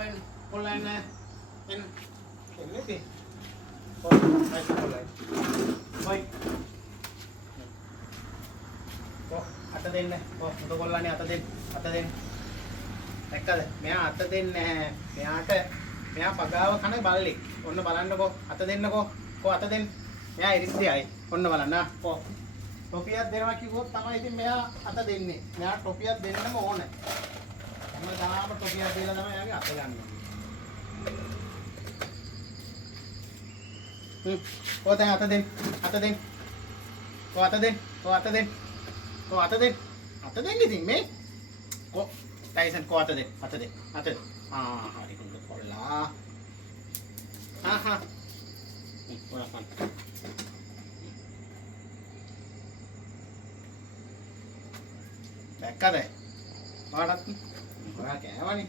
Koin kollain en nyt. Kollain. Koi. Ko අත දෙන්න. කො මුද කොල්ලානේ අත දෙන්න. අත දෙන්න. දැක්කද? මෙයා අත දෙන්නේ නැහැ. මෙයා පගාව කන බල්ලෙක්. ඔන්න බලන්නකෝ. අත දෙන්නකෝ. කො අත දෙන්න. මෙයා ඉරිසියයි. ඔන්න බලන්න. කො. ටොපියක් දෙනවා කිව්වොත් තමයි ඉතින් මෙයා අත දෙන්නේ. මෙයා ටොපියක් දෙන්නම ඕනේ. හැමදාම ටොපියක් දීලා තමයි එයාගේ අත ගන්න. කො දැන් අත දෙන්න. අත දෙන්න. කො අත දෙන්න. කො අත දෙන්න. කො අත දෙන්න. අත දෙන්න ඉතින් මේ. කො Tyson කො අත දෙන්න. අත දෙන්න. අත දෙන්න. හරි හොඳ කොල්ලා. ඔයාපන්. දැක්කද? ඔයාලත් ඔයා කෑවනේ.